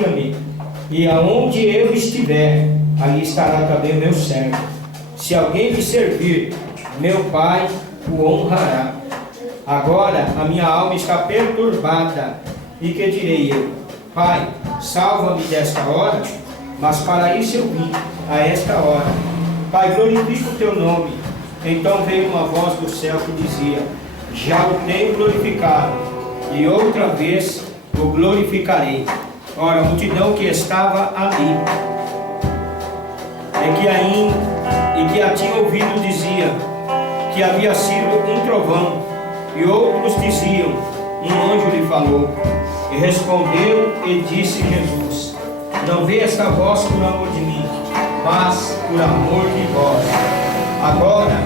siga-me, e aonde eu estiver, ali estará também o meu servo. Se alguém me servir, meu Pai o honrará. Agora a minha alma está perturbada, e que direi eu? Pai, salva-me desta hora, mas para isso eu vim a esta hora. Pai, glorifica o teu nome. Então veio uma voz do céu que dizia: já o tenho glorificado, e outra vez o glorificarei. Ora, a multidão que estava ali, e que a tinha ouvido, dizia que havia sido um trovão, e outros diziam: um anjo lhe falou. E respondeu e disse Jesus: não vê esta voz por amor de mim, mas por amor de vós. Agora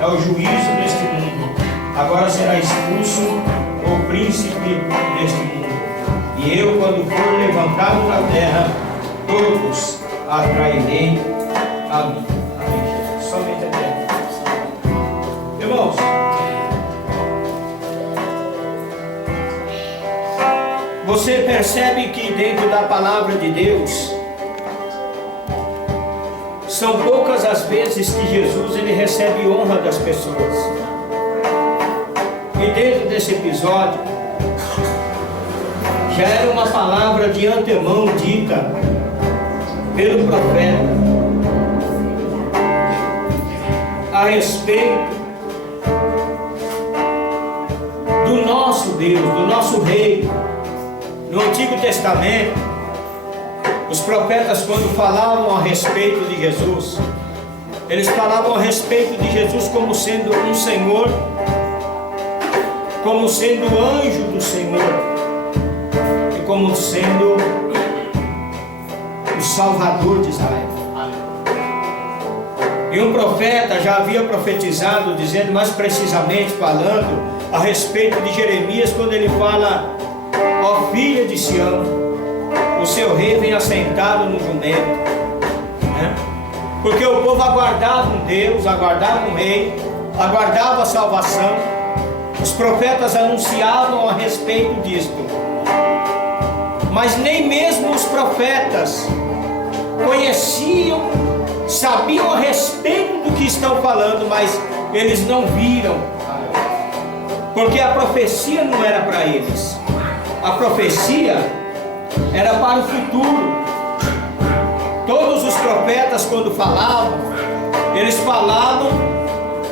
é o juízo deste mundo. Agora será expulso o príncipe deste mundo. E eu, quando for levantado da terra, todos atrairei a mim. Amém, Jesus. Somente até. Irmãos, você percebe que dentro da palavra de Deus, são poucas as vezes que Jesus ele recebe honra das pessoas. E dentro desse episódio, já era uma palavra de antemão dita pelo profeta a respeito do nosso Deus, do nosso Rei. No Antigo Testamento, os profetas, quando falavam a respeito de Jesus, eles falavam a respeito de Jesus como sendo um Senhor, como sendo anjo do Senhor, e como sendo o Salvador de Israel. E um profeta já havia profetizado, dizendo, mais precisamente falando a respeito de Jeremias, quando ele fala: ó filha de Sião, o seu rei vem assentado no jumento, né? Porque o povo aguardava um Deus, aguardava um rei, aguardava a salvação. Os profetas anunciavam a respeito disto, mas nem mesmo os profetas conheciam, sabiam a respeito do que estão falando, mas eles não viram, porque a profecia não era para eles. A profecia era para o futuro. Todos os profetas, quando falavam, eles falavam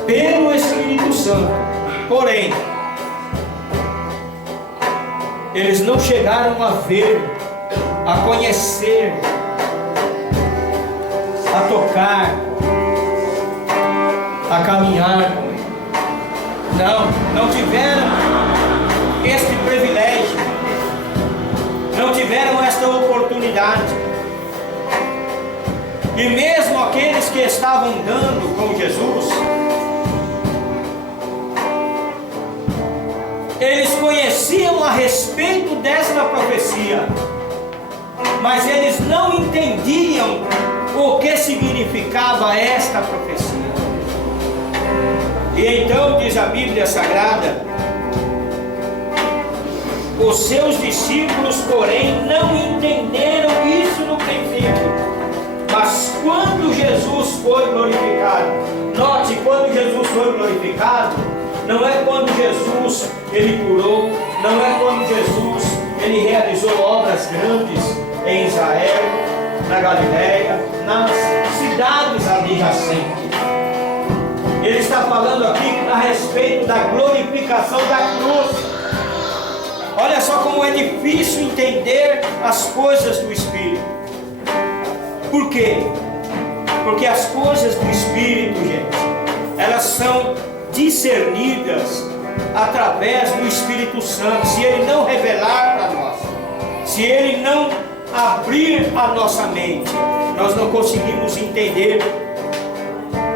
pelo Espírito Santo. Porém, eles não chegaram a ver, a conhecer, a tocar, a caminhar com Ele. Não tiveram este privilégio, não tiveram esta oportunidade. E mesmo aqueles que estavam andando com Jesus, eles conheciam a respeito desta profecia, mas eles não entendiam o que significava esta profecia. E então diz a Bíblia Sagrada: os seus discípulos, porém, não entenderam isso no princípio, mas quando Jesus foi glorificado. Note, quando Jesus foi glorificado, não é quando Jesus ele curou, não é quando Jesus ele realizou obras grandes em Israel, na Galileia, nas cidades adjacentes. Ele está falando aqui a respeito da glorificação da cruz. Olha só como é difícil entender as coisas do Espírito. Por quê? Porque as coisas do Espírito, gente, elas são discernidas através do Espírito Santo. Se Ele não revelar para nós, se Ele não abrir a nossa mente, nós não conseguimos entender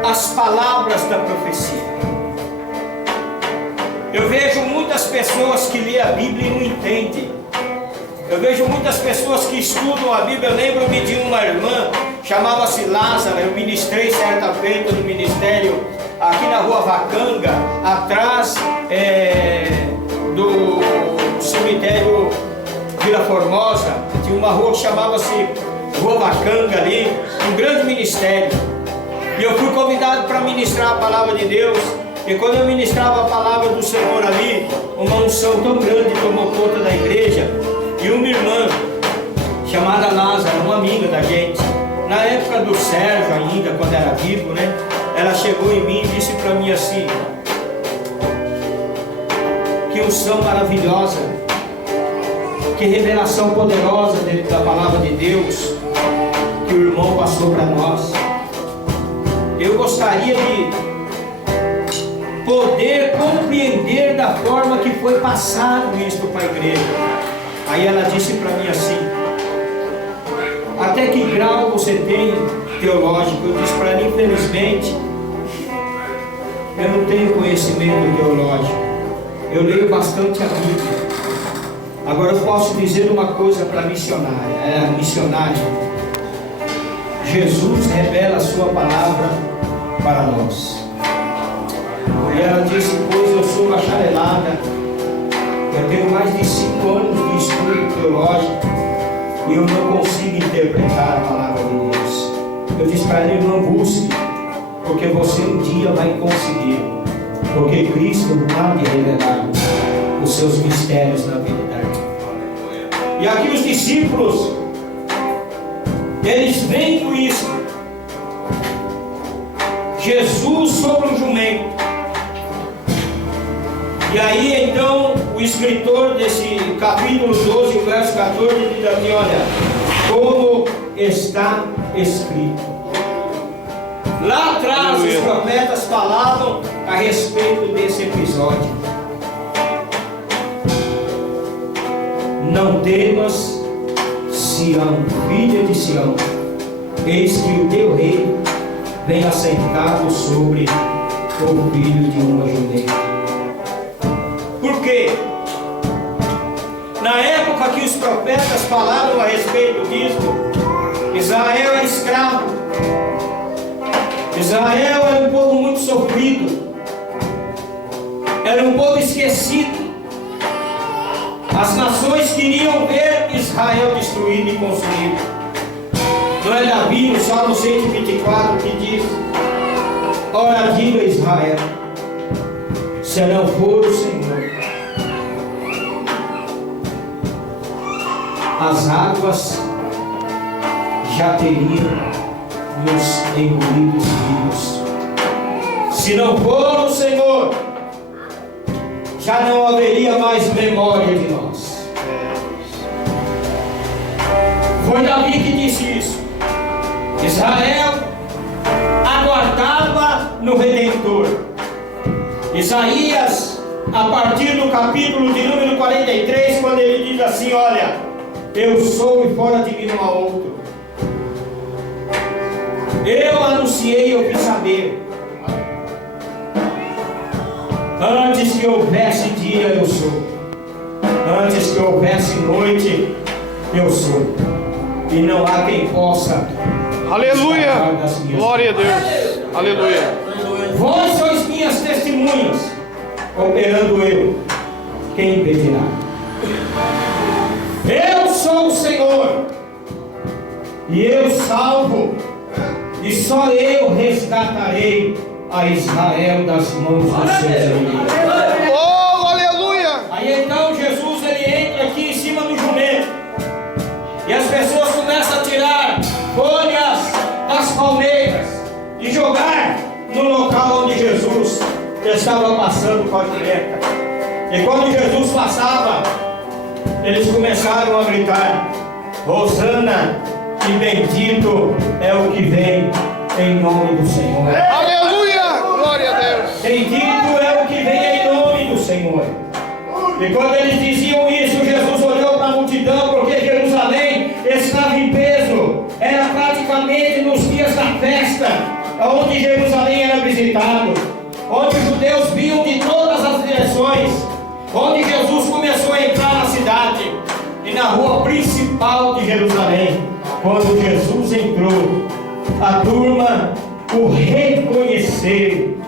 as palavras da profecia. Eu vejo muitas pessoas que lêem a Bíblia e não entendem. Eu vejo muitas pessoas que estudam a Bíblia. Eu lembro-me de uma irmã, chamava-se Lázara. Eu ministrei certa feita no ministério aqui na rua Vacanga, atrás do cemitério Vila Formosa. tinha uma rua que chamava-se Rua Bacanga ali, um grande ministério. E eu fui convidado para ministrar a palavra de Deus. E quando eu ministrava a palavra do Senhor ali, uma unção tão grande tomou conta da igreja. E uma irmã chamada Lázara, uma amiga da gente, na época do Sérgio ainda, quando era vivo, né? Ela chegou em mim e disse para mim assim: que unção maravilhosa, que revelação poderosa dentro da palavra de Deus que o irmão passou para nós. Eu gostaria de poder compreender da forma que foi passado isso para a igreja. Aí ela disse para mim assim: até que grau você tem teológico? Eu disse para ela: infelizmente eu não tenho conhecimento teológico, eu leio bastante a Bíblia. Agora eu posso dizer uma coisa para a missionária, Jesus revela a sua palavra para nós. E ela disse: pois eu sou bacharelada, eu tenho mais de 5 anos de estudo teológico e eu não consigo interpretar a palavra de Deus. Eu disse para ela: irmã, busque, porque você um dia vai conseguir, porque Cristo há de revelar os seus mistérios na vida da irmã. E aqui os discípulos, eles vendo isso, Jesus sobre um jumento. E aí então o escritor desse capítulo 12, verso 14, diz assim: olha, como está escrito. Lá atrás os profetas falavam a respeito desse episódio. Não temas, Sião, filha de Sião, eis que o teu rei vem assentado sobre o filho de uma jumenta. Por quê? Na época que os profetas falaram a respeito disso, Israel era escravo. Israel era um povo muito sofrido, era um povo esquecido. As nações queriam ver Israel destruído e consumido. Não é Davi no Salmo 124 que diz: ora diga Israel, se não for o Senhor, as águas já teriam nos engolido vivos. Se não for o Senhor, já não haveria mais memória de nós. Foi Davi que disse isso. Israel aguardava no Redentor. Isaías, a partir do capítulo de número 43, quando ele diz assim: olha, eu sou e fora de mim não há outro. Eu anunciei, eu fiz saber. Antes que houvesse dia, eu sou. Antes que houvesse noite, eu sou. E não há quem possa. Aleluia! Glória a Deus! Aleluia! Vós sois minhas testemunhas, operando eu, quem impedirá? Eu sou o Senhor, e eu salvo, e só eu resgatarei a Israel das mãos dos seus inimigos. Oh, aleluia! Aí então Jesus ele entra aqui em cima do jumento, e as pessoas começam a tirar folhas das palmeiras e jogar no local onde Jesus estava passando com a jumenta. E quando Jesus passava, eles começaram a gritar: Hosana, e bendito é o que vem em nome do Senhor. Aleluia! Glória a Deus! Bendito é o que vem em nome do Senhor. E quando eles diziam isso, Jesus olhou para a multidão, porque Jerusalém estava em peso. Era praticamente nos dias da festa, onde Jerusalém era visitado, onde os judeus vinham de todas as direções, onde Jesus começou a entrar na cidade. E na rua principal de Jerusalém, quando Jesus entrou, a turma o reconheceu,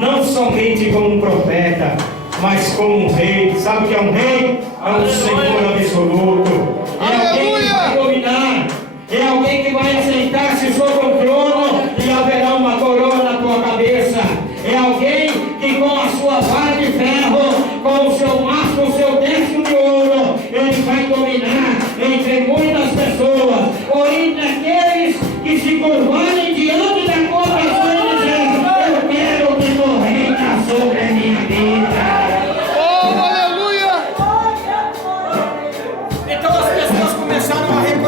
não somente como um profeta, mas como um rei. Sabe o que é um rei? É um Senhor absoluto. É alguém que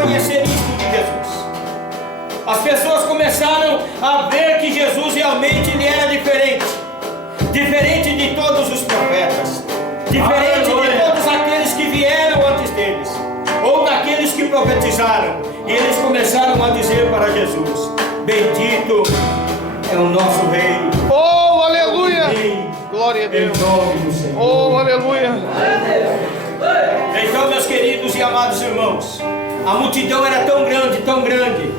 conhecer isso de Jesus. As pessoas começaram a ver que Jesus realmente ele era diferente. Diferente de todos os profetas. Diferente de todos aqueles que vieram antes deles. Ou daqueles que profetizaram. E eles começaram a dizer para Jesus: bendito é o nosso Rei. Oh, aleluia! Rei, Glória a Deus. em nome do Senhor. Oh, aleluia! Então, meus queridos e amados irmãos, a multidão era tão grande,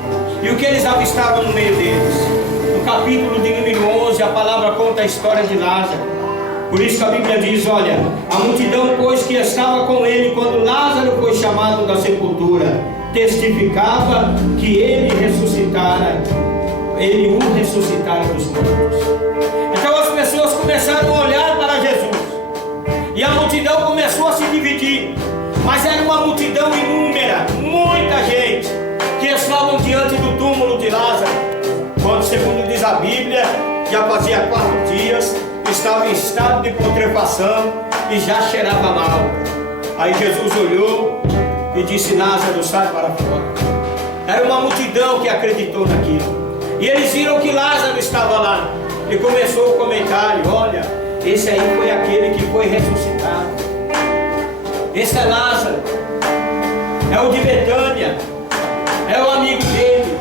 e o que eles avistavam no meio deles? No capítulo de número 11, a palavra conta a história de Lázaro. Por isso que a Bíblia diz: olha, a multidão, pois, que estava com ele quando Lázaro foi chamado da sepultura, testificava que ele o ressuscitara dos mortos. Então as pessoas começaram a olhar para Jesus, e a multidão começou a se dividir, mas era uma multidão inúmera, muita gente, que estavam diante do túmulo de Lázaro, quando, segundo diz a Bíblia, já fazia 4 dias, estava em estado de putrefação e já cheirava mal. Aí Jesus olhou e disse: Lázaro, sai para fora. Era uma multidão que acreditou naquilo, e eles viram que Lázaro estava lá, e começou o comentário: olha, esse aí foi aquele que foi ressuscitado, esse é Lázaro, é o de Betânia, é o amigo dele,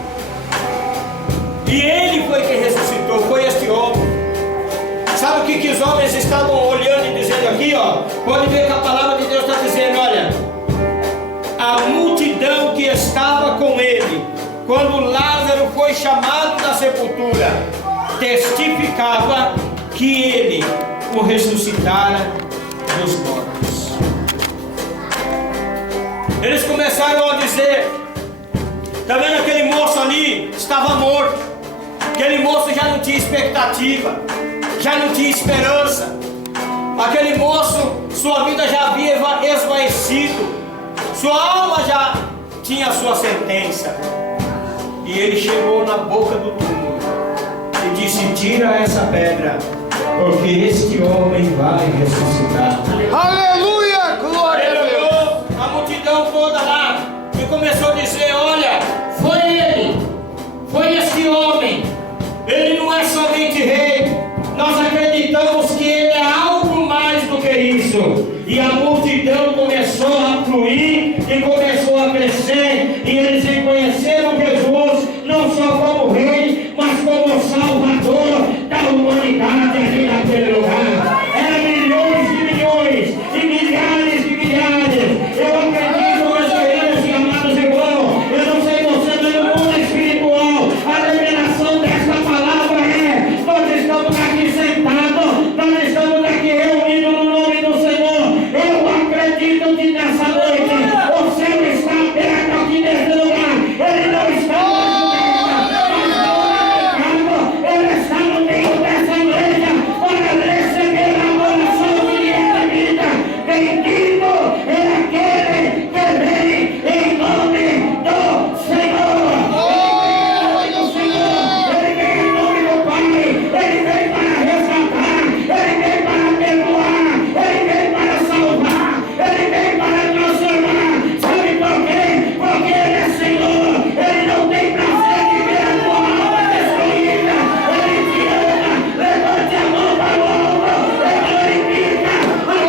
e ele foi quem ressuscitou, foi este homem. Sabe o que os homens estavam olhando e dizendo aqui, ó? Pode ver que a palavra de Deus está dizendo: olha, a multidão que estava com ele quando Lázaro foi chamado da sepultura testificava que ele o ressuscitara dos mortos. Eles começaram a dizer: está vendo, aquele moço ali estava morto, aquele moço já não tinha expectativa, já não tinha esperança, aquele moço, sua vida já havia esvaecido, sua alma já tinha a sua sentença. E ele chegou na boca do túmulo e disse: tira essa pedra, porque este homem vai ressuscitar. Aleluia! Glória a Deus! Ele olhou a multidão toda lá e começou a dizer: olha, foi ele, foi este homem, ele não é somente rei, nós acreditamos que ele é algo mais do que isso. E a multidão começou a fluir e começou a crescer, e eles reconheceram Jesus não só como rei, mas como salvador da humanidade aqui naquele lugar. Eram milhões de milhões e milhares de milhares. Eu acredito, meus queridos e amados irmãos, eu não sei você, mas no mundo espiritual a revelação dessa palavra é: nós estamos aqui sentados, nós estamos aqui reunidos no nome do Senhor. Eu acredito que nessa noite o céu está aberto aqui nesse lugar. Ele não está ele está no meio dessa igreja para receber a adoração que lhe é devida. Bendito é aquele que vem em nome do Senhor. Ele vem em nome do Pai, ele vem para resgatar, ele vem para perdoar, ele vem para salvar, ele vem para transformar. Sabe por quê? Porque ele é Senhor, ele não tem prazer de ver a tua alma destruída. Ele te ama. Levante a mão para o ombro e glorifica aquele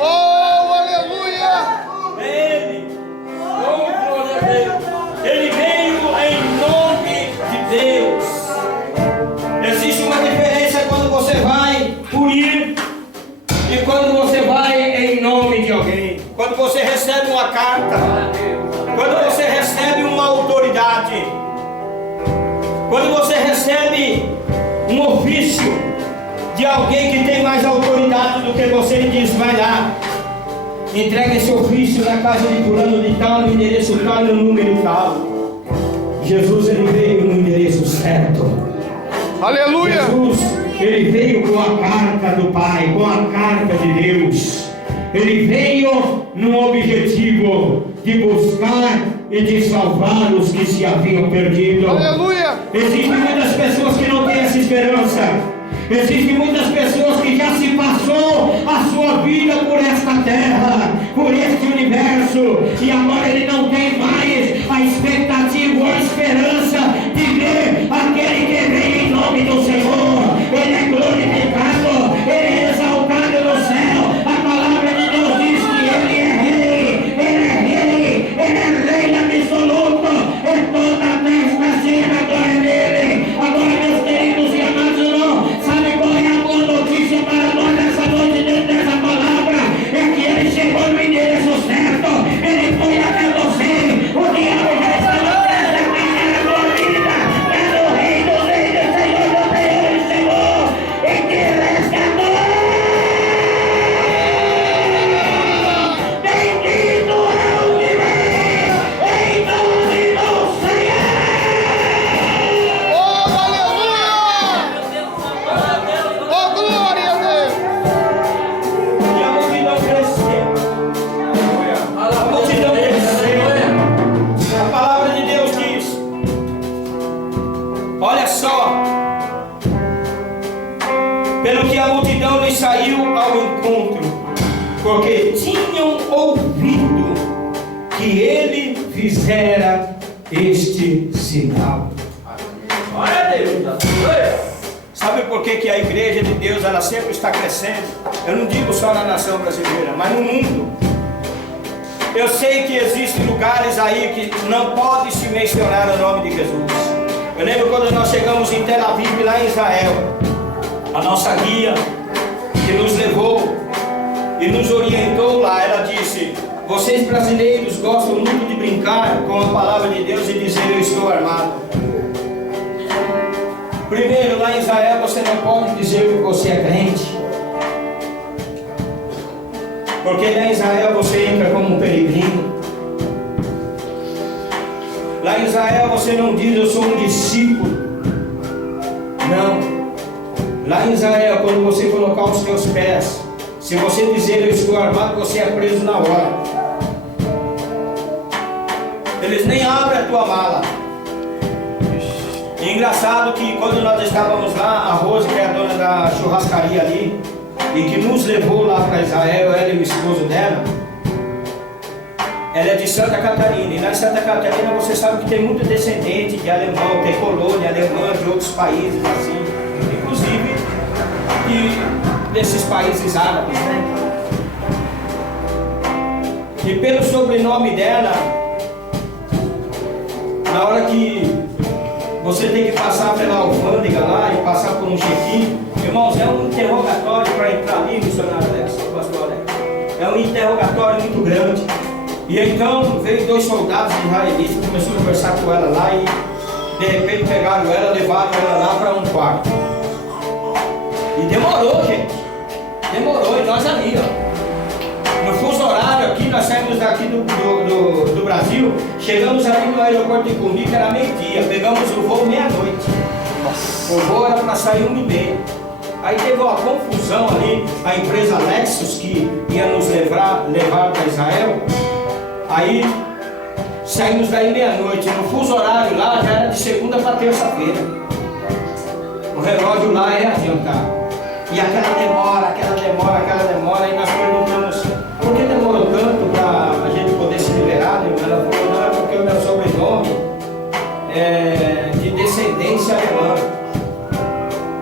Oh, aleluia! Ele, oh glória a Deus, ele veio em nome de Deus. Existe uma diferença quando você vai por ir e quando você vai em nome de alguém. Quando você recebe uma carta, quando você recebe uma autoridade, quando você recebe um ofício de alguém que tem mais autoridade do que você, e diz: vai lá, entrega esse ofício na casa de fulano de tal, no endereço tal, no número tal. Jesus, ele veio no endereço certo. Aleluia! Jesus, ele veio com a carta do Pai, com a carta de Deus. Ele veio no objetivo de buscar e de salvar os que se haviam perdido. Aleluia! Existem muitas pessoas que não têm essa esperança. Existem muitas pessoas que já se passou a sua vida por esta terra, por este universo, e agora ele não tem mais a expectativa ou a esperança de ver aquele que vem em nome do Senhor. Ele é glorificado, ele é exaltado no céu. A palavra de Deus diz que ele é rei, ele é rei, ele é rei absoluto, e toda a terra cheia da glória dele. Agora, meus queridos e amados irmãos, sabe qual é a boa notícia para nós nessa noite dentro dessa palavra? É que ele chegou no endereço certo, ele foi até você. O diabo já estava prestes a ganhar a tua vida. É o rei dos reis, Senhor do Senhor e Senhor, e te resgatou. Bendito é o que vem em nome do Senhor. Oh, aleluia! Oh, glória a Deus! E a multidão cresceu. A multidão cresceu. A palavra de Deus diz: olha só, pelo que a multidão lhe saiu ao encontro, porque tinham ouvido que ele fizera este sinal. Glória a Deus. Sabe por que a igreja de Deus ela sempre está crescendo? Eu não digo só na nação brasileira, mas no mundo. Eu sei que existem lugares aí que não pode se mencionar o nome de Jesus. Eu lembro quando nós chegamos em Tel Aviv, lá em Israel, a nossa guia que nos levou e nos orientou lá, ela disse: vocês brasileiros gostam muito de brincar com a palavra de Deus e dizer eu estou armado. Primeiro, lá em Israel você não pode dizer que você é crente, porque lá em Israel você entra como um peregrino. Lá em Israel você não diz eu sou um discípulo. Não. Lá em Israel, quando você colocar os seus pés, se você dizer eu estou armado, você é preso na hora. Eles nem abrem a tua mala. E engraçado que quando nós estávamos lá, a Rose, que é a dona da churrascaria ali, e que nos levou lá para Israel, ela e o esposo dela, ela é de Santa Catarina. E lá em Santa Catarina você sabe que tem muito descendente de alemão, tem colônia alemã de outros países assim, inclusive desses países árabes, né? E pelo sobrenome dela, na hora que você tem que passar pela alfândega lá e passar por um check-in, irmãos, é um interrogatório para entrar ali, missionário Alex, pastor Alex. É um interrogatório muito grande. E então veio 2 soldados israelitas, começou a conversar com ela lá e de repente pegaram ela, levaram ela lá para um quarto. E demorou, gente. Demorou, e nós ali, ó. No fuso horário aqui, nós saímos daqui do Brasil, chegamos ali no aeroporto de Cumbica, era meio-dia, pegamos o voo meia-noite. O voo era para sair 1h30. Aí teve uma confusão ali, a empresa Lexus que ia nos levar para Israel. Aí saímos daí meia-noite. No fuso horário lá já era de segunda para terça-feira. O relógio lá é adiantado. E aquela demora, e nós perguntamos por que demorou tanto para a gente poder se liberar. Ela falou: não, é porque o meu sobrenome é de descendência alemã.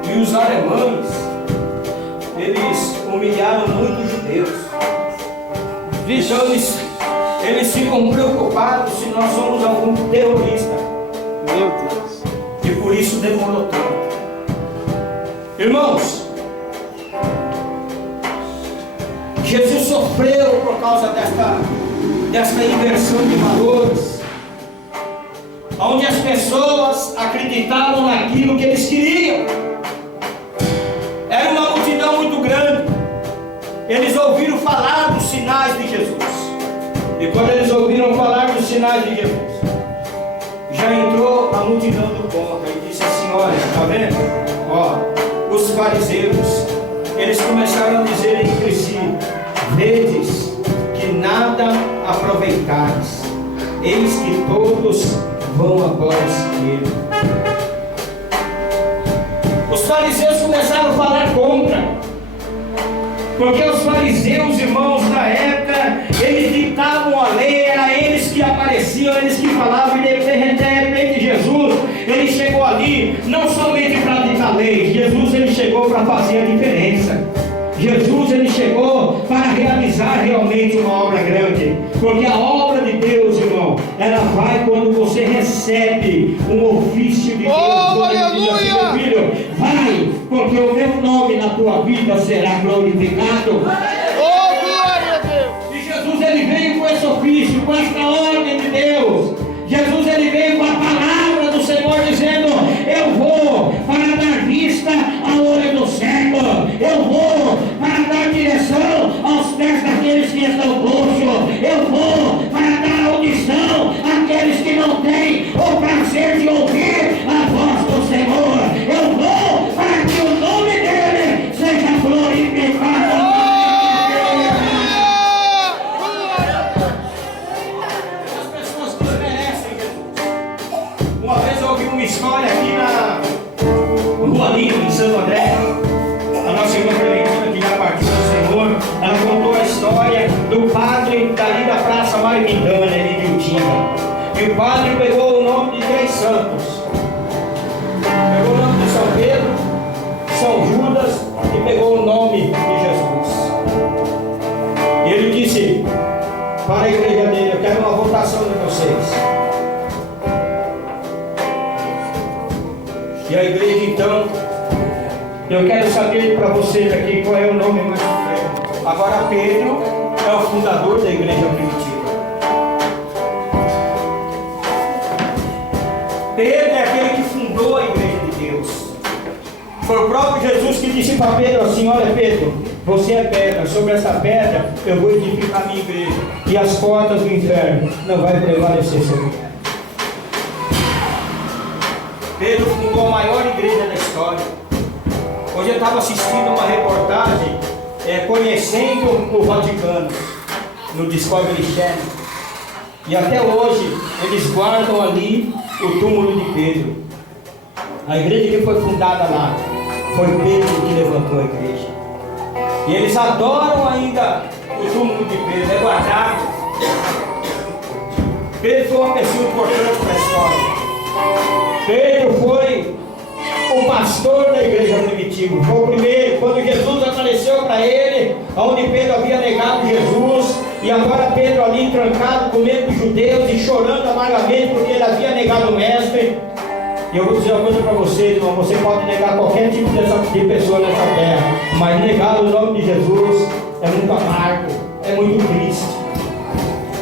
E os alemães, eles humilharam muito os judeus. Então eles ficam preocupados se nós somos algum terrorista. Meu Deus. E por isso demorou tanto. Irmãos, Jesus sofreu por causa desta inversão de valores, onde as pessoas acreditavam naquilo que eles queriam. Era uma multidão muito grande. Eles ouviram falar dos sinais de Jesus. E quando eles ouviram falar dos sinais de Jesus, já entrou a multidão do ponto e disse assim: olha, está vendo? Ó, os fariseus, eles começaram a dizer entre si: vedes que nada aproveitais, eis que todos vão após ele. Os fariseus começaram a falar contra. Porque os fariseus, irmãos, na época, eles ditavam a lei, era eles que apareciam, eles que falavam, e de repente Jesus, ele chegou ali, não somente para ditar lei, Jesus ele chegou para fazer a diferença. Jesus ele chegou para realizar realmente uma obra grande, porque a obra de Deus, irmão, ela vai quando você recebe um ofício de Deus. Oh, aleluia! Meu filho, vai, porque o meu nome na tua vida será glorificado. Oh, glória a Deus! E Jesus ele veio com esse ofício, com esta ordem de Deus. Jesus ele veio com a palavra do Senhor dizendo: eu vou para dar vista ao olho do cego, eu vou para dar direção aos pés daqueles que estão coxos, eu vou para dar audição àqueles que não têm o prazer de ouvir a voz do Senhor, eu vou para que o nome dele seja glorificado. Uma vez eu ouvi uma história aqui na Rua Lima, em Santo André. A nossa irmã Clementina, que já partiu do Senhor, ela contou a história do padre dali da Praça Mário Quintana, ali de Utinga. E o padre pegou o nome de 3 santos. Pegou o nome de São Pedro, São Judas e pegou o nome de Jesus. E ele disse para a igreja dele: eu quero uma votação de vocês. E a igreja então, eu quero saber para vocês aqui qual é o nome mais diferente. Agora Pedro é o fundador da igreja primitiva. Pedro é aquele que fundou a igreja de Deus. Foi o próprio Jesus que disse para Pedro assim: olha Pedro, você é pedra, sobre essa pedra eu vou edificar a minha igreja, e as portas do inferno não vai prevalecer sobre ela. Pedro fundou a maior igreja da história. Hoje eu estava assistindo uma reportagem conhecendo o Vaticano no Discovery Channel, e até hoje eles guardam ali o túmulo de Pedro. A igreja que foi fundada lá foi Pedro que levantou a igreja, e eles adoram ainda o túmulo de Pedro, é guardado. Pedro foi uma pessoa importante para a história. Pedro foi o pastor da igreja primitiva. Foi o primeiro, quando Jesus apareceu para ele, onde Pedro havia negado Jesus, e agora Pedro ali trancado com medo dos judeus e chorando amargamente porque ele havia negado o mestre. E eu vou dizer uma coisa para vocês, irmão: você pode negar qualquer tipo de pessoa nessa terra, mas negar o nome de Jesus é muito amargo, é muito triste.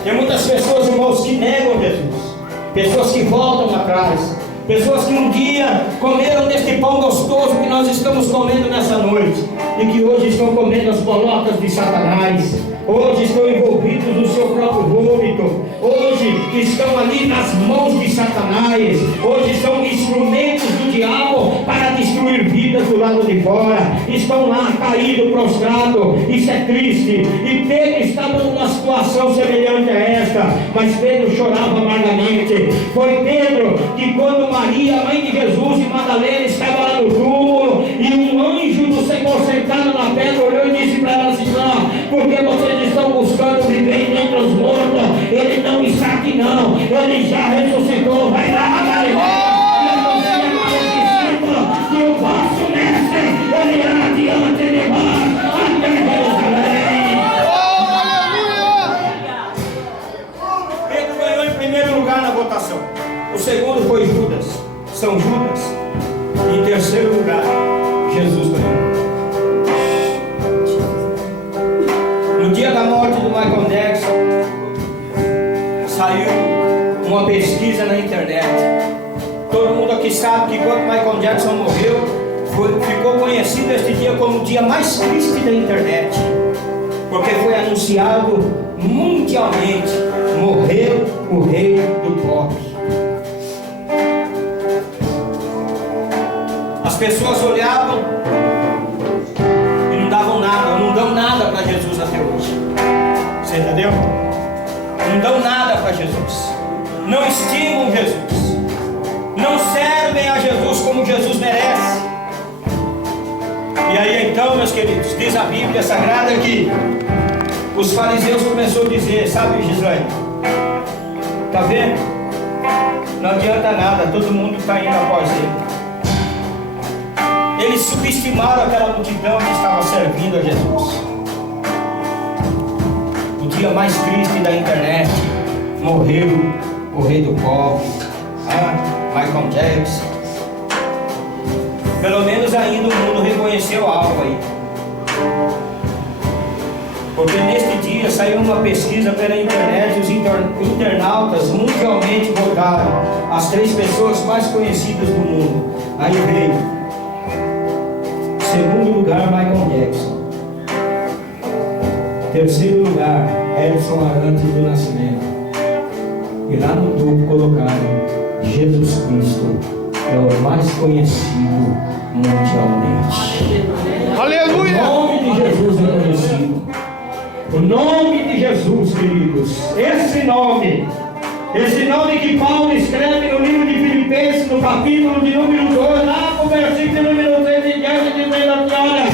Tem muitas pessoas, irmãos, que negam Jesus, pessoas que voltam atrás, pessoas que um dia comeram deste pão gostoso que nós estamos comendo nessa noite, e que hoje estão comendo as bolocas de Satanás, hoje estão envolvidos no seu próprio vômito, hoje estão ali nas mãos de Satanás, hoje são instrumentos do diabo para destruir vidas do lado de fora, estão lá caídos, prostrados. Isso é triste. E Pedro estava numa situação semelhante a esta, mas Pedro chorava amargamente. Foi Pedro que, quando Maria, mãe de Jesus, e Madalena estava lá no túmulo, e um anjo do Senhor sentado na pedra olhou e disse para ela assim: não, porque vocês estão buscando viver entre os mortos, ele não está aqui não, ele já ressuscitou. Vai lá, vai. Que o vosso mestre, ele irá diante de nós até Jerusalém. Pedro ganhou em primeiro lugar na votação. O segundo foi Judas, São Judas. E em terceiro lugar, Jesus ganhou. No dia da morte do Michael Jackson, saiu uma pesquisa na internet. Todo mundo aqui sabe que quando Michael Jackson morreu, ficou conhecido este dia como o dia mais triste da internet, porque foi anunciado mundialmente: morreu o rei do pop. As pessoas olhavam e não davam nada, não dão nada para Jesus até hoje. Você entendeu? Não dão nada para Jesus, não estimam Jesus, não servem a Jesus como Jesus merece. meus queridos, diz a Bíblia Sagrada que os fariseus começaram a dizer, sabe, Gislaine? Está vendo? Não adianta nada, todo mundo está indo após ele. Eles subestimaram aquela multidão que estava servindo a Jesus. O dia mais triste da internet, morreu o rei do pop, Michael Jackson. Pelo menos ainda o mundo reconheceu algo aí. Porque neste dia saiu uma pesquisa pela internet, os internautas mundialmente votaram as 3 pessoas mais conhecidas do mundo. Aí veio, segundo lugar, Michael Jackson. Terceiro lugar, Edson Arantes do Nascimento. E lá no topo colocaram Jesus Cristo, é o mais conhecido mundialmente. Aleluia! O nome de Jesus é conhecido. O nome de Jesus, queridos. Esse nome que Paulo escreve no livro de Filipenses, no capítulo de número 2, lá no versículo número 3 em diante, dizendo assim: olha,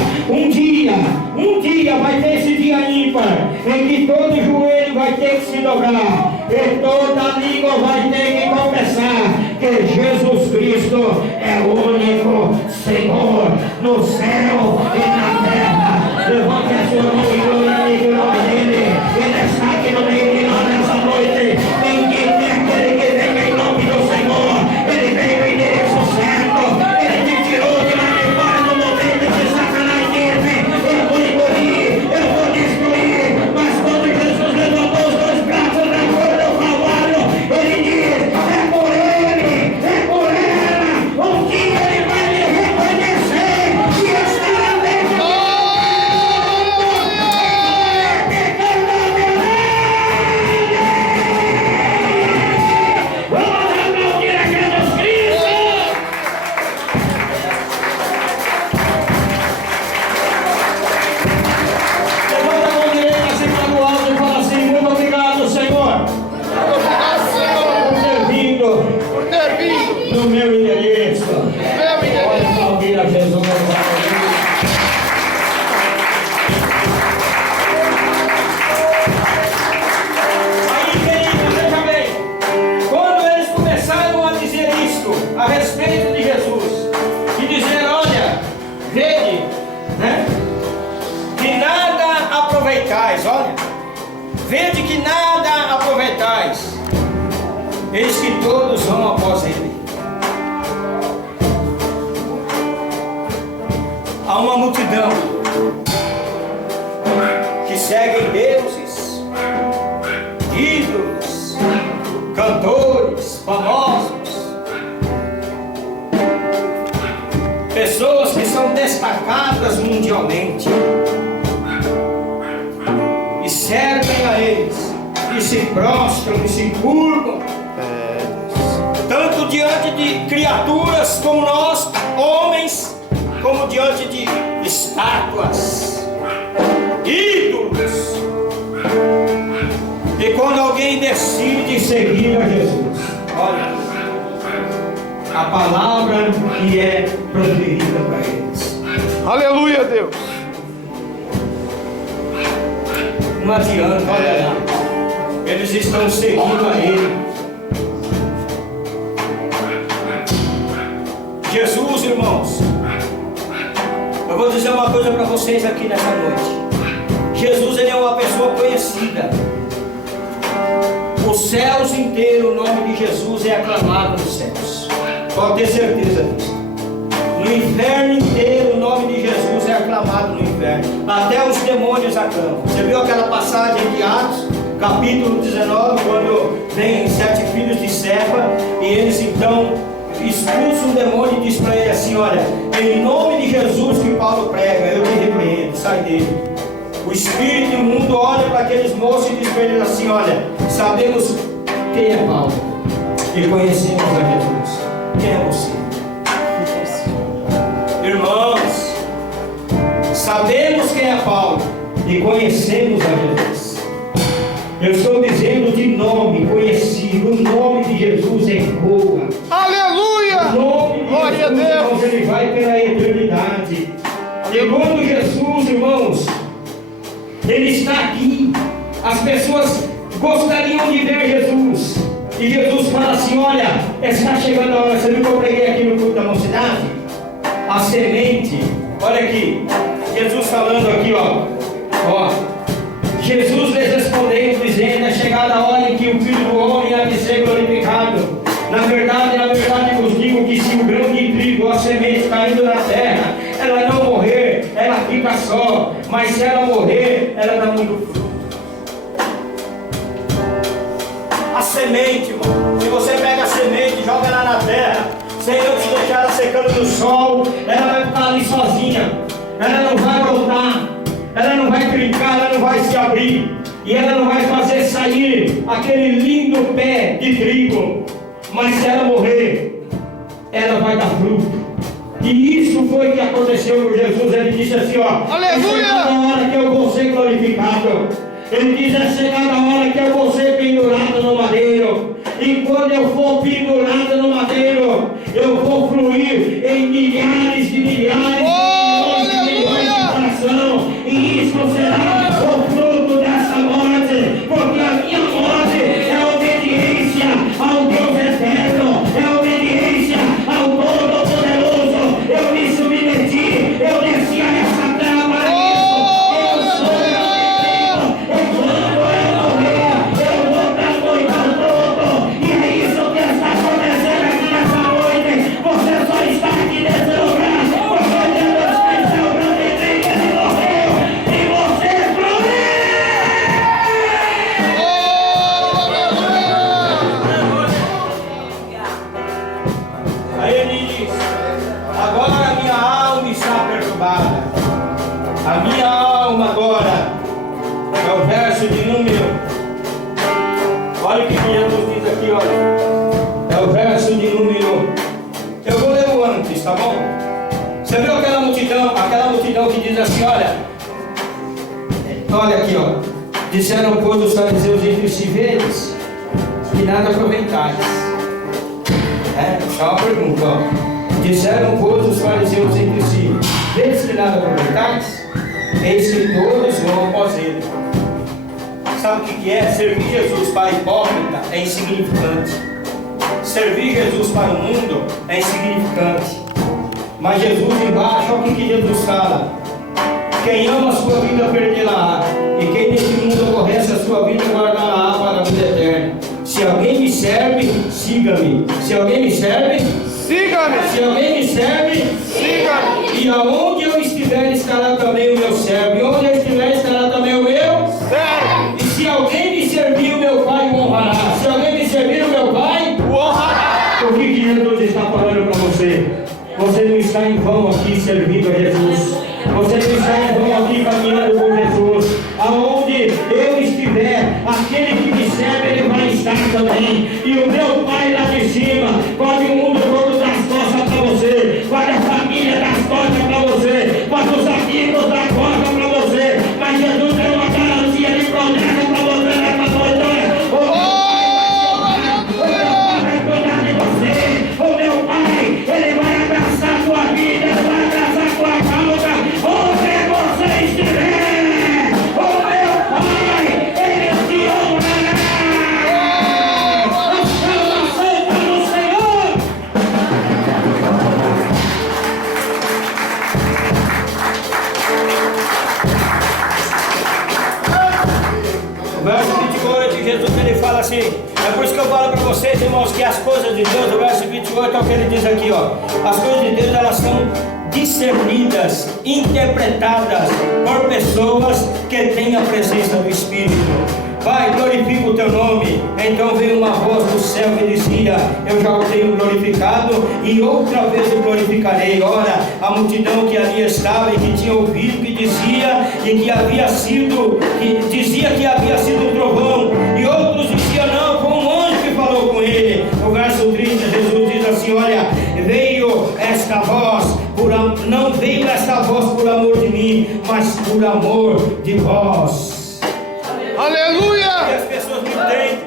um dia vai ter esse dia ímpar, em que todo joelho vai ter que se dobrar, e toda língua vai ter que confessar que Jesus Cristo é o único Senhor no céu e na terra. Levante a sua mão e glorifique o nome dele. Ele está aqui no meio de nós nessa noite. Ninguém quer aquele que venha em nome do Senhor. Ele veio em endereço certo. Ele te tirou de lá de fora no momento que Satanás disse: eu vou engolir, eu vou destruir. Mas quando Jesus levantou os 2 braços na cor do Calvário, ele diz: é por ele, é por ela. Um dia ele vai me reconhecer e estará dentro. No meu endereço. Pode aplaudir a Jesus. Aí, querido, veja bem. Quando eles começaram a dizer isto a respeito de Jesus, e dizer: olha, vede, né? Que nada aproveitais, olha. Vede que nada aproveitais. Eis que todos vão após ele. Há uma multidão que segue deuses, ídolos, cantores famosos, pessoas que são destacadas mundialmente e servem a eles, e se prostram e se curvam, tanto diante de criaturas como nós, homens, como diante de estátuas, ídolos. E quando alguém decide seguir a Jesus, olha, a palavra que é proferida para eles. Aleluia, Deus! Não adianta, olha lá, eles estão seguindo a Ele. Jesus, irmãos, eu vou dizer uma coisa para vocês aqui nessa noite. Jesus, ele é uma pessoa conhecida. Os céus inteiros, o nome de Jesus é aclamado nos céus. Pode ter certeza disso. No inferno inteiro, o nome de Jesus é aclamado no inferno. Até os demônios aclamam. Você viu aquela passagem de Atos, capítulo 19, quando vem 7 filhos de Cefa, e eles então expulsa um demônio e diz para ele assim: olha, em nome de Jesus que Paulo prega, eu te repreendo, sai dele. O espírito imundo olha para aqueles moços e diz para eles assim: olha, sabemos quem é Paulo e conhecemos a Jesus. Quem é você? Irmãos, sabemos quem é Paulo e conhecemos a Jesus. Eu estou dizendo de nome conhecido. O nome de Jesus ecoa. Aleluia! O nome de Glória Jesus, a Deus! ele vai pela eternidade. E Aleluia. quando Jesus, irmãos, Ele está aqui, as pessoas gostariam de ver Jesus. E Jesus fala assim: olha, está chegando a hora. Você viu que eu preguei aqui no culto da mocidade? A semente, olha aqui, Jesus falando aqui, ó. Jesus lhes respondeu, dizendo: é chegada a hora em que o Filho do Homem há de ser glorificado. Na verdade vos digo que se o grão de trigo ou a semente caindo na terra, ela não morrer, ela fica só, mas se ela morrer, ela dá muito fruto. A semente, irmão, se você pega a semente e joga ela na terra, sem antes deixar ela secando no sol, ela vai ficar ali sozinha, ela não vai brotar, ela não vai trincar, ela não vai se abrir, e ela não vai fazer sair aquele lindo pé de trigo. Mas se ela morrer, ela vai dar fruto. E isso foi o que aconteceu com Jesus. Ele disse assim, ó: Aleluia! é chegada a hora que eu vou ser glorificado. Ele diz: é chegada a hora que eu vou ser pendurado no madeiro. E quando eu for pendurado no madeiro, eu vou fluir em milhares de milhares de milhões de coração. E isso será o fruto dessa morte, porque a minha morte é obediência ao Deus eterno, é obediência ao Todo-Poderoso. Eu me submeti, eu desci a essa terra para isso. Eu sou o e quando eu morrer, eu vou estar muito pronto. E é isso que está acontecendo aqui nessa noite. Você só está aqui nesse lugar porque Deus venceu o grande inimigo, ele morreu e você morreu. Aí ele diz: agora a minha alma está perturbada. A minha alma agora, é o verso de número, olha o que Jesus diz aqui, olha, é o verso de número, eu vou ler o antes, tá bom? Você viu aquela multidão que diz assim, olha aqui, ó: disseram, pois, os fariseus entre si: vedes que nada aproveitais. Só uma pergunta, ó: disseram, pois, os fariseus entre si: vedes que nada aproveitais? Eis que todos vão após ele. Sabe o que é? Servir Jesus para hipócrita é insignificante. Servir Jesus para o mundo é insignificante. Mas Jesus embaixo, olha o que Jesus fala: quem ama a sua vida perdê-la-á, e quem neste mundo aborrece a sua vida guardará para a vida eterna. Se alguém me serve, siga-me. Se alguém me serve, siga-me. Se alguém me serve, siga-me. E aonde eu estiver, estará também o meu servo. E onde eu estiver, estará também o meu servo. E se alguém me servir, o meu Pai o honrará. Se alguém me servir, o meu Pai o honrará. O que Jesus está falando para você? Você não está em vão aqui servindo a Jesus. Você não está em vão aqui caminhando com Jesus. Aonde eu estiver, aquele que me serve, ele vai estar também. E o meu Pai lá de cima, pode o mundo todo das costas para você, pode a família das costas para você, pode os amigos das costas para você, mas Jesus tem uma garantia de promessa para você nessa noite. O meu Pai, ele vai abraçar a tua vida, ele vai abraçar a tua causa, onde você estiver. O meu Pai, ele te honrará. A salvação para o Senhor. O verso 28 de Jesus, ele fala assim: é por isso que eu falo para vocês, irmãos, que as coisas de Deus, o verso 28 é o que ele diz aqui, ó: as coisas de Deus, elas são discernidas, interpretadas por pessoas que têm a presença do Espírito. Pai, glorifica o teu nome. Então veio uma voz do céu que dizia: eu já o tenho glorificado e outra vez o glorificarei. Ora, a multidão que ali estava e que tinha ouvido que dizia que havia sido um trovão, e outros diziam: não, foi um anjo que falou com ele. No verso 30, Jesus diz assim: olha, veio esta voz, não veio esta voz por amor de mim, mas por amor de vós. Aleluia! E as pessoas não entendem.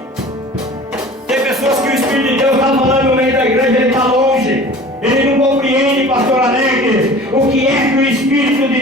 Tem pessoas que o Espírito de Deus está falando no meio da igreja, ele está longe. Ele não compreende, pastor Alegre, o que é que o Espírito de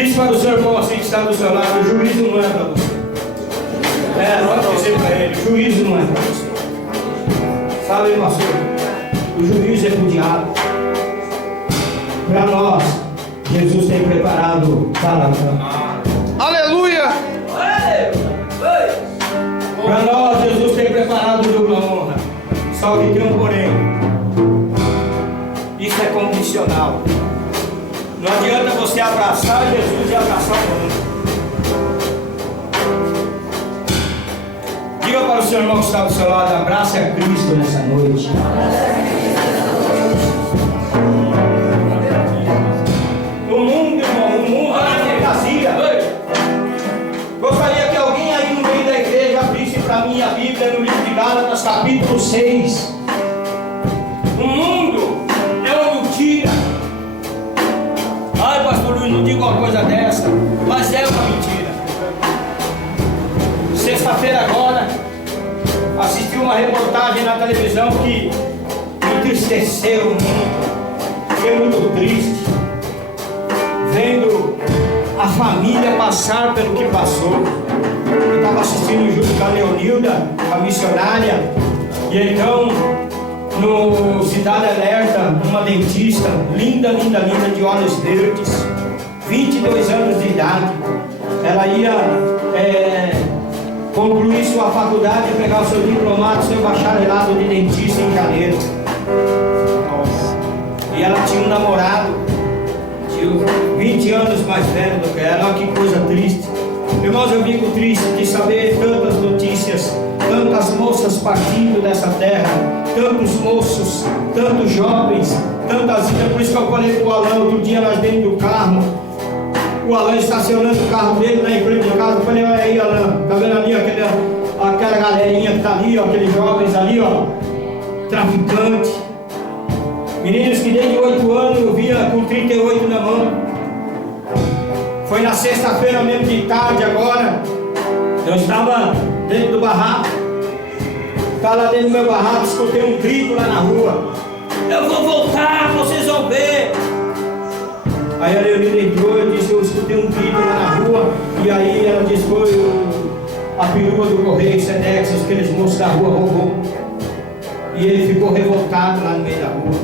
Diz para o seu irmão assim que está do seu lado: o juízo não é para você. Pode dizer para ele: o juízo não é para você. Sabe, pastor? O juízo é para o diabo. Para nós, Jesus tem preparado palavra. Aleluia. Para nós, Jesus tem preparado dupla honra. Só que tem um porém. Isso é condicional. Não adianta você abraçar Jesus e abraçar o mundo. Diga para o seu irmão que está do seu lado: abrace a Cristo nessa noite. O mundo, irmão, o mundo é fantasia. Gostaria que alguém aí no meio da igreja abrisse para mim a Bíblia no livro de Gálatas, capítulo 6. O mundo é uma mentira. Ai, pastor Luiz, não diga uma coisa dessa, mas é uma mentira. Sexta-feira agora, assisti uma reportagem na televisão que me entristeceu muito. Fiquei muito triste vendo a família passar pelo que passou. Eu estava assistindo junto com a Leonilda, a missionária, e então no Cidade Alerta, uma dentista linda, linda, linda, de olhos verdes, 22 anos de idade. Ela ia concluir sua faculdade e pegar o seu diplomado, seu bacharelado de dentista em janeiro. E ela tinha um namorado de 20 anos mais velho do que ela. Olha que coisa triste. Irmãos, eu fico triste de saber tantas notícias, tantas moças partindo dessa terra, tantos moços, tantos jovens, tantas vidas. Por isso que eu falei para o Alan outro dia, nós dentro do carro, o Alan estacionando o carro dele na frente de casa. Eu falei: olha aí, Alan, tá vendo ali aquela galerinha que está ali, ó, aqueles jovens ali, ó, traficante, meninos que desde 8 anos eu via com 38 na mão. Foi na sexta-feira mesmo de tarde agora, eu estava dentro do barraco, estava lá dentro do meu barraco, escutei um grito lá na rua: eu vou voltar, vocês vão ver. Aí a Leonilda entrou, eu disse: eu escutei um grito lá na rua. E aí ela disse: foi a perua do Correio Sedex, aqueles moços da rua roubou. E ele ficou revoltado lá no meio da rua.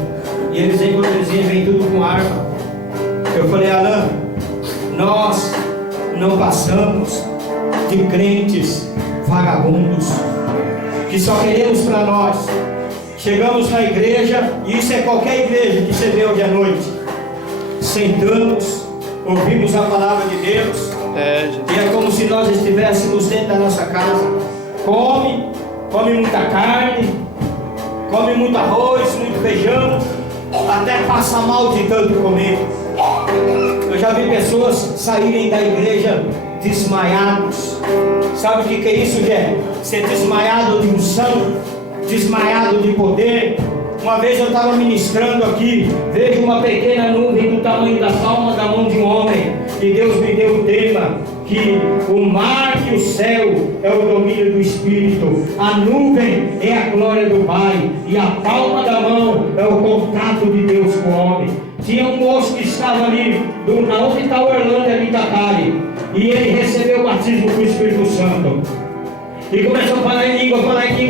E eles vêm tudo com arma. Eu falei: Alan, nós não passamos de crentes vagabundos que só queremos para nós. Chegamos na igreja, e isso é qualquer igreja que você vê hoje à noite. Sentamos, ouvimos a palavra de Deus, e é como se nós estivéssemos dentro da nossa casa. Come muita carne, come muito arroz, muito feijão, até passa mal de tanto comer. Eu já vi pessoas saírem da igreja desmaiados. Sabe o que é isso, Jé? Ser desmaiado de unção, desmaiado de poder. Uma vez eu estava ministrando aqui, vejo uma pequena nuvem do tamanho da palma da mão de um homem, e Deus me deu o tema, que o mar e o céu é o domínio do Espírito, a nuvem é a glória do Pai, e a palma da mão é o contato de Deus com o homem. Tinha um moço que estava ali, onde está o Orlando, ali em Itacari, e ele recebeu o batismo com o Espírito Santo. E começou a falar em língua, aqui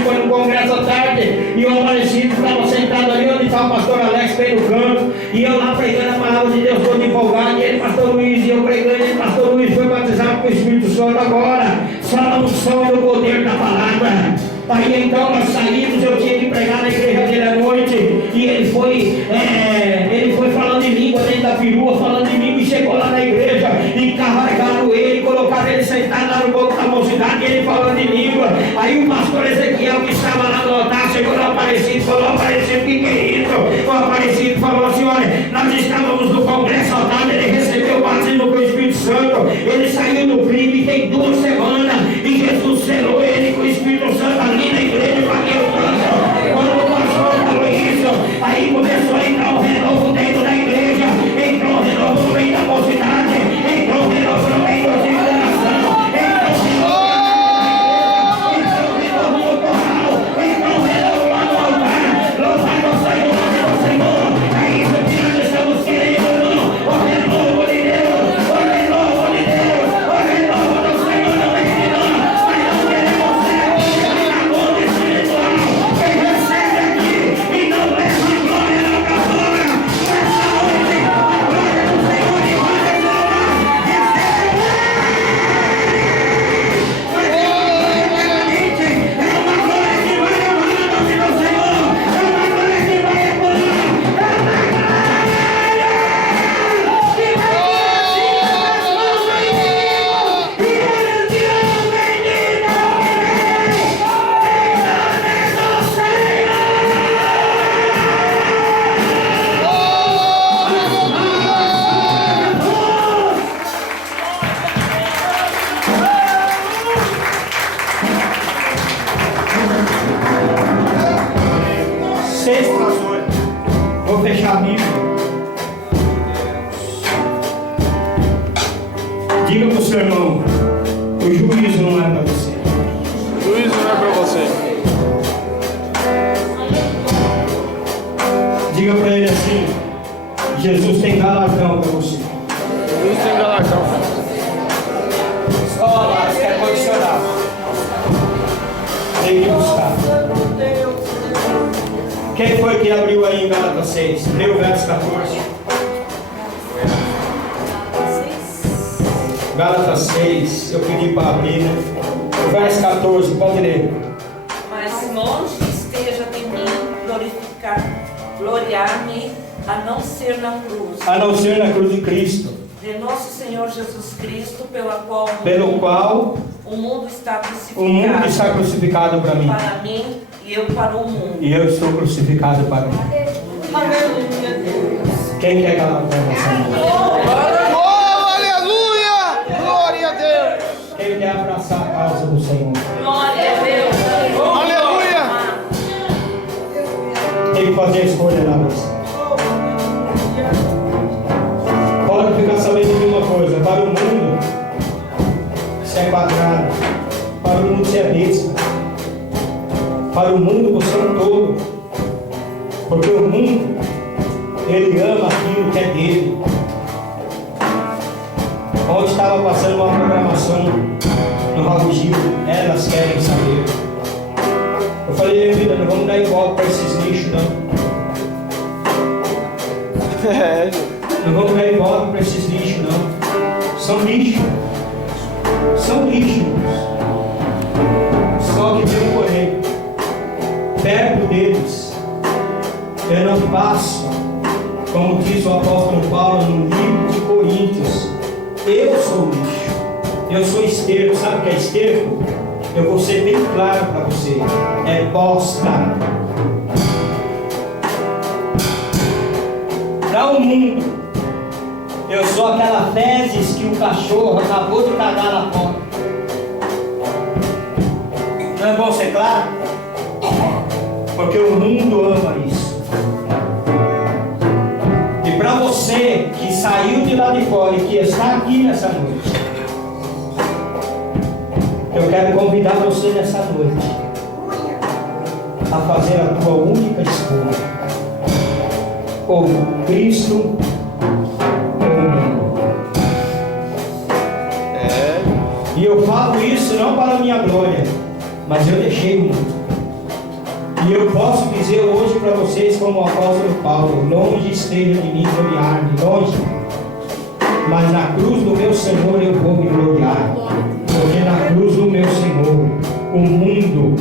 foi no congresso à tarde, e o aparecido estava sentado ali onde estava o pastor Alex, bem no canto, e eu lá pregando a palavra de Deus, todo empolgado, e ele, pastor Luiz, e eu pregando, e ele, pastor Luiz, foi batizado com o Espírito Santo agora, só na unção e no poder da palavra. Aí então nós saímos, eu tinha que pregar na igreja dele à noite, e ele foi falando em língua dentro da perua, falando em língua, e chegou lá na igreja, e carregaram ele, colocaram ele sentado lá no banco da mocidade, e ele falando em língua. Aí o pastor Ezequiel, que estava lá no altar, chegou no Aparecido, falou: Aparecido, o que é isso? O Aparecido falou assim: olha, nós estávamos no congresso à tarde, ele recebeu o batismo com o Espírito Santo, ele saiu do crime, tem 2 semanas, e Jesus selou ele com o Espírito Santo ali na igreja, para que eu faça. Quando o pastor falou isso, aí começou a entrar um renovo dentro da igreja, entrou um renovo no meio da mocidade, entrou um renovo no meio da geração, entrou um renovo no coral, entrou um Diga para o seu irmão, o juízo não é para você. O juízo não é para você. Diga para ele assim, Jesus tem galardão para você. Jesus tem galardão. Escola, que é condicionado. Tem que buscar. Quem foi que abriu aí em Gálatas 6? Leu o verso 14. Gálatas 6, eu pedi para abrir, né? O verso 14, pode ler. Mas longe esteja de mim gloriar-me, a não ser na cruz. A não ser na cruz de Cristo, De nosso Senhor Jesus Cristo, pelo qual o mundo está crucificado. o mundo está crucificado para mim. Para mim e eu para o mundo. E eu estou crucificado para o mundo. Quem quer galardão nessa noite? Oh, aleluia! Glória a Deus! Quem quer abraçar a causa do Senhor? Glória a Deus. Aleluia! Tem que fazer a escolha na vez. Pode ficar sabendo de uma coisa: para o mundo, você é quadrado. Para o mundo, você é besta. Para o mundo, você é um tolo. Porque o mundo, ele ama aquilo que é dele. Ontem estava passando uma programação no Raul Gil, elas querem saber. Eu falei, minha vida, não vamos dar igual para esses lixos, não. Não vamos dar igual para esses lixos, não. São lixos. São lixos. Só que tem um porém. Perto deles, eu não passo, como diz o apóstolo Paulo no livro de Coríntios. Eu sou lixo. Eu sou esterco. Sabe o que é esterco? Eu vou ser bem claro para você. É bosta. Para o mundo, eu sou aquela fezes que o cachorro acabou de cagar na porta. Não é bom ser claro? Porque o mundo ama isso. E para você que saiu de lá de fora e que está aqui nessa noite, eu quero convidar você nessa noite a fazer a tua única escolha. Ou Cristo ou o mundo. E eu falo isso não para a minha glória, mas eu deixei o mundo. E eu posso dizer hoje para vocês, como o apóstolo Paulo: longe esteja de mim gloriar-me, longe. Mas na cruz do meu Senhor eu vou me gloriar. Porque na cruz do meu Senhor o mundo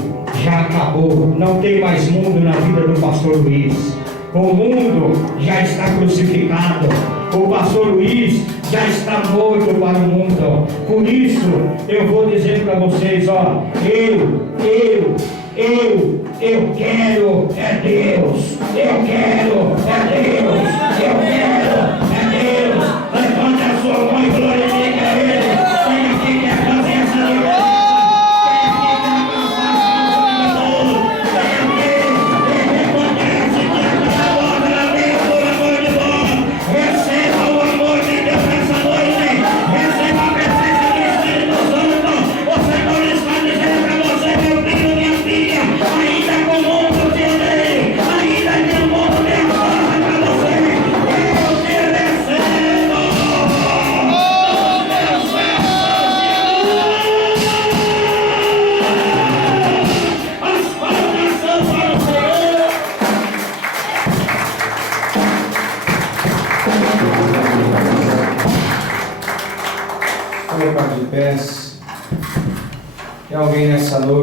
já acabou. Não tem mais mundo na vida do pastor Luiz. O mundo já está crucificado. O pastor Luiz já está morto para o mundo. Por isso eu vou dizer para vocês, ó, eu quero é Deus. Eu quero é Deus. Eu quero é Deus. Levante a sua mão e glorifica Ele. Quem aqui quer fazer essa liberação? Colocar de pés. Tem alguém nessa noite